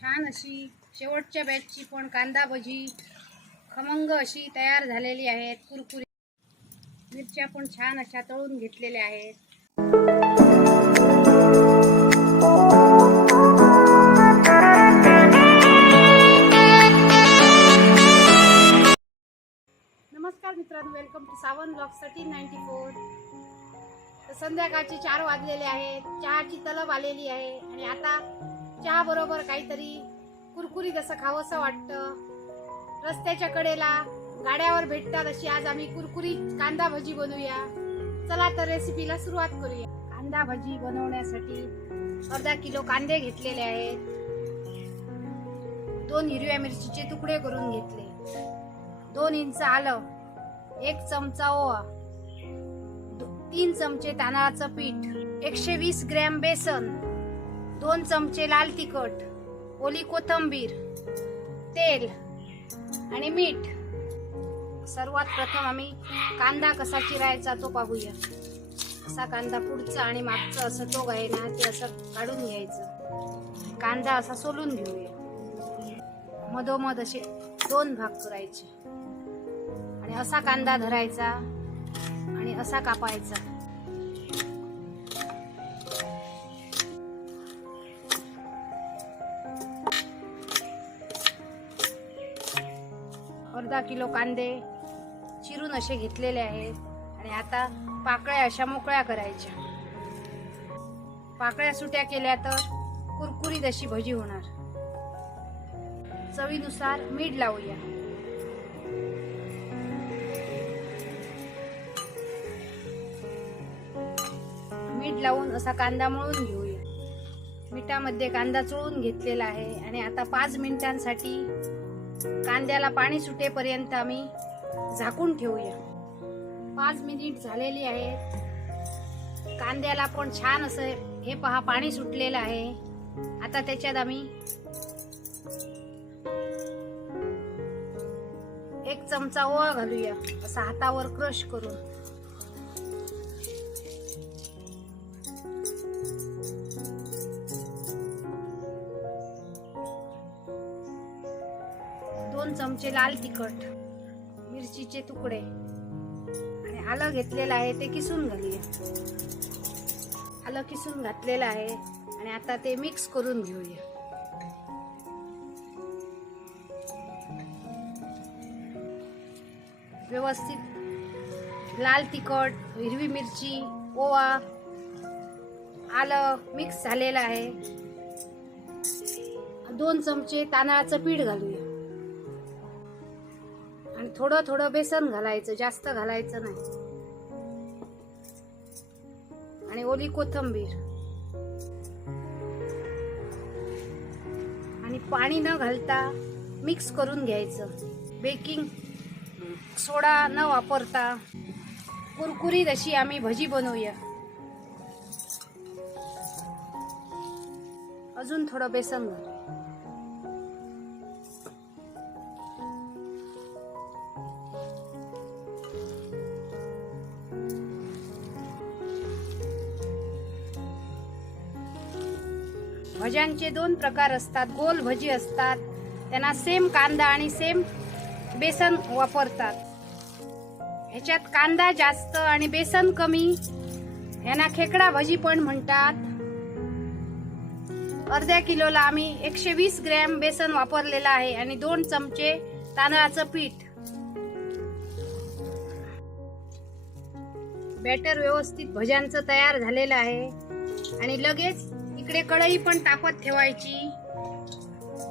छान अशी शेवटच्या बॅचची पण कांदा भजी खमंग अशी तयार झालेली आहेत कुरकुरी मिरच्या पण छान अशा तळून घेतलेल्या आहेत. नमस्कार मित्रांनो welcome to Sawan block thirteen ninety four तर संध्याकाळचे चार वाजलेले आहेत चहाची तलब आलेली आहे आणि आता चहा बरोबर काहीतरी कुरकुरीत असं खावंसं वाटतं. रस्त्याच्या कडेला गाड्यावर भेटतात अशी आज आम्ही कुरकुरीत कांदा भजी बनवूया. चला तर रेसिपीला सुरुवात करूया. कांदा भजी बनवण्यासाठी अर्धा किलो कांदे घेतलेले आहेत. दोन हिरव्या मिरचीचे तुकडे करून घेतले. दोन इंच आलं एक चमचा ओवा तीन चमचे तांदळाचं पीठ एकशे वीस ग्रॅम बेसन दोन चमचे लाल तिखट ओली कोथंबीर तेल आणि मीठ. सर्वात प्रथम आम्ही कांदा कसा चिरायचा तो पाहूया. असा कांदा पुढचा आणि मागचं असं टोक आहे ना ते असं काढून घ्यायचं. कांदा असा सोलून घेऊया. मधोमध असे दोन भाग करायचे. आणि असा कांदा धरायचा आणि असा कापायचा. अर्धा किलो कांदे चिरून असे घेतलेले आहेत. आणि आता पाकळ्या अशा मोकळ्या करायच्या. पाकळ्या सुट्या केल्या तर कुरकुरीत अशी भजी होणार. चवीनुसार मीठ लावूया. मीठ लावून असा कांदा मळून घेऊया. मिठामध्ये कांदा चोळून घेतलेला आहे. आणि आता पाच मिनिटांसाठी कांद्याला पाणी सुटेपर्यंत आम्ही झाकून ठेवूया. पाच मिनिट झालेली आहे. कांद्याला पण छान असं हे पहा पाणी सुटलेलं आहे. आता त्याच्यात आम्ही एक चमचा ओवा घालूया. असा हातावर क्रश करून. दोन चमचे लाल तिखट मिरचीचे तुकडे आणि आलं घेतलेलं आहे ते किसून घालूया. आलं किसून घातलेलं आहे आणि आता ते मिक्स करून घेऊया. व्यवस्थित लाल तिखट हिरवी मिरची ओवा आलं मिक्स झालेलं आहे. दोन चमचे तांदळाचं पीठ घालूया. आणि थोडं थोडं बेसन घालायचं जास्त घालायचं नाही. आणि ओली कोथंबीर. आणि पाणी न घालता मिक्स करून घ्यायचं. बेकिंग सोडा न वापरता. कुरकुरीत अशी आम्ही भजी बनवूया. अजून थोडं बेसन घालू. भज्यांचे दोन प्रकार असतात गोल भजी असतात त्यांना सेम कांदा आणि सेम बेसन वापरतात. ह्याच्यात कांदा जास्त आणि बेसन कमी ह्यांना खेकडा भजी पण म्हणतात. अर्ध्या किलोला आम्ही एकशे वीस ग्रॅम बेसन वापरलेलं आहे आणि दोन चमचे तांदळाचं पीठ. बॅटर व्यवस्थित भज्यांचं तयार झालेलं आहे. आणि लगेच इकडे कढई पण तापत ठेवायची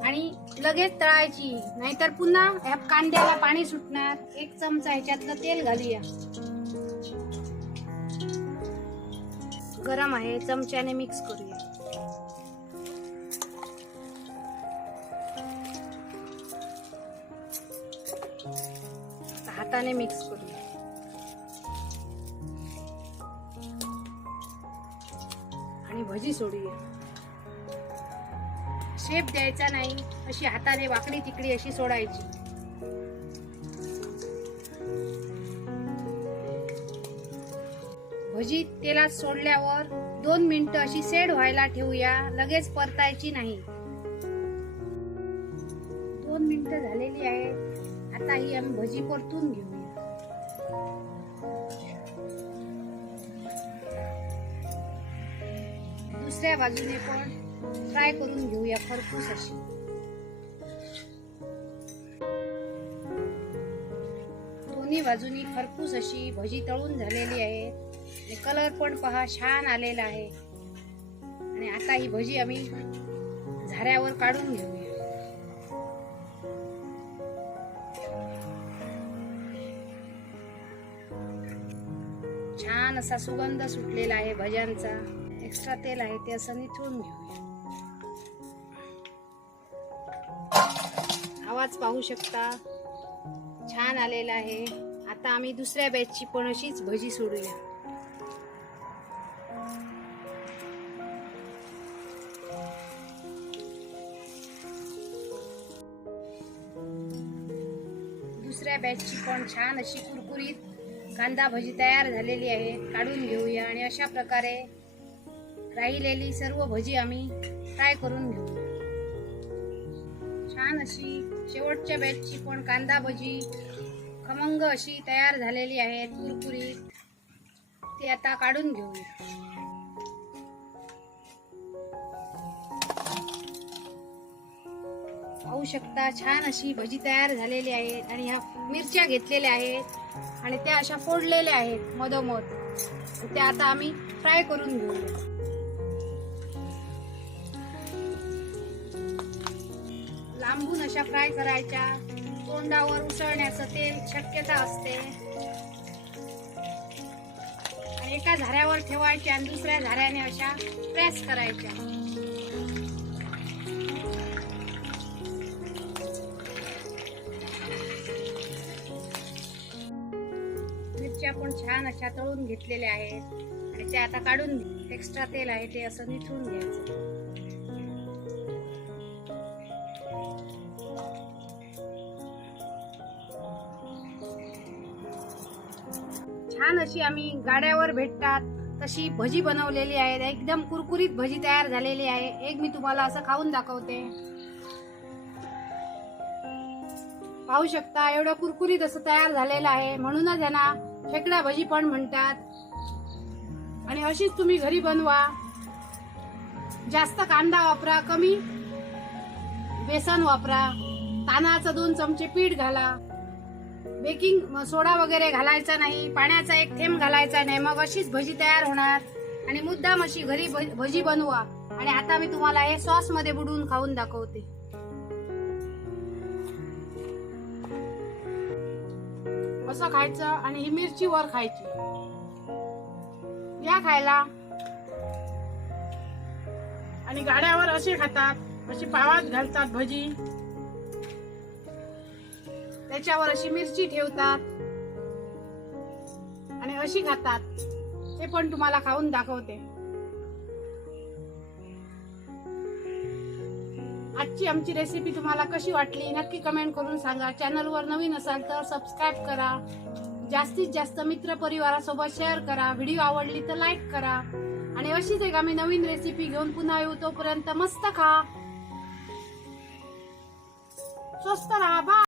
आणि लगेच तळायची. नाहीतर पुन्हा ह्या कांद्याला पाणी सुटणार. एक चमचा ह्याच्यातलं तेल घालूया. गरम आहे चमच्याने मिक्स करूया. हाताने मिक्स करूया. आणि भजी सोडूया. शेप द्यायचा नाही अशी हाताने वाकडी तिकडी अशी सोडायची. भजी तेलात सोडल्यावर दोन मिनिटं अशी सेड व्हायला ठेवूया लगेच परतायची नाही. दोन मिनिटं झालेली आहे आता ही आम्ही भजी परतून घेऊया दुसऱ्या बाजूने पण फ्राय करून घेऊया खरपूस अशी. दोन्ही बाजूनी खरपूस अशी भजी तळून झालेली आहे. आणि कलर पण पहा छान आलेला आहे. आणि आता ही भजी आम्ही झाऱ्यावर काढून घेऊया. छान असा सुगंध सुटलेला आहे भज्यांचा. एक्स्ट्रा तेल आहे ते असं निथळून घेऊया. आवाज पाहू शकता. छान आलेला आहे. आता आम्ही दुसऱ्या बॅचची पण अशीच भजी सोडूया. दुसऱ्या बॅचची पण छान अशी कुरकुरीत कांदा भजी तयार झालेली आहे. काढून घेऊया आणि अशा प्रकारे राहिलेली सर्व भजी आम्ही फ्राय करून घेऊ. छान अशी शेवटच्या बॅचची पण कांदा भजी खमंग अशी तयार झालेली आहे कुरकुरीत ती आता काढून घेऊ. पाहू शकता छान अशी भजी तयार झालेली आहे आणि ह्या मिरच्या घेतलेल्या आहेत आणि त्या अशा फोडलेल्या आहेत मधोमध. त्या आता आम्ही फ्राय करून घेऊया लांबून अशा फ्राय करायच्या. तोंडावर उसळण्याचं तेल शक्यता असते. आणि एका झाऱ्यावर ठेवायच्या आणि दुसऱ्या झाऱ्याने अशा प्रेस करायच्या. मिरच्या पण छान अशा तळून घेतलेल्या आहेत. आणि त्या आता काढून एक्स्ट्रा तेल आहे ते असं निथळून घ्यायचं. छान अशी आम्ही गाड्यावर भेटतात. तशी भजी बनवलेली आहे एकदम कुरकुरीत भजी तयार झालेली आहे. एक मी तुम्हाला असं खाऊन दाखवते. पाहू शकता एवढं कुरकुरीत असं तयार झालेलं आहे. म्हणूनच यांना खेकडा भजी पण म्हणतात. आणि अशीच तुम्ही घरी बनवा. जास्त कांदा वापरा कमी बेसन वापरा. तांदळाचं दोन चमचे पीठ घाला. बेकिंग सोडा वगैरे घालायचा नाही पाण्याचा एक थेंब घालायचा नाही मग अशीच भजी तयार होणार. आणि मुद्दाम अशी घरी भ- भजी बनवा. आणि आता मी तुम्हाला हे सॉसमध्ये बुडवून खाऊन दाखवते. असं खायचं आणि ही मिरची वर खायची. या खायला. आणि गाड्यावर असे खातात अशी पावात घालतात भजी. त्याच्यावर अशी मिरची ठेवतात. आणि अशी खातात. ते पण तुम्हाला खाऊन दाखवते. आजची आमची रेसिपी तुम्हाला कशी वाटली नक्की कमेंट करून सांगा. चॅनलवर नवीन असाल तर सबस्क्राईब करा. जास्तीत जास्त मित्र परिवारासोबत शेअर करा. व्हिडिओ आवडली तर लाईक करा. आणि अशीच एक आम्ही नवीन रेसिपी घेऊन पुन्हा येऊ. तोपर्यंत मस्त खा. स्वस्त राहा. बा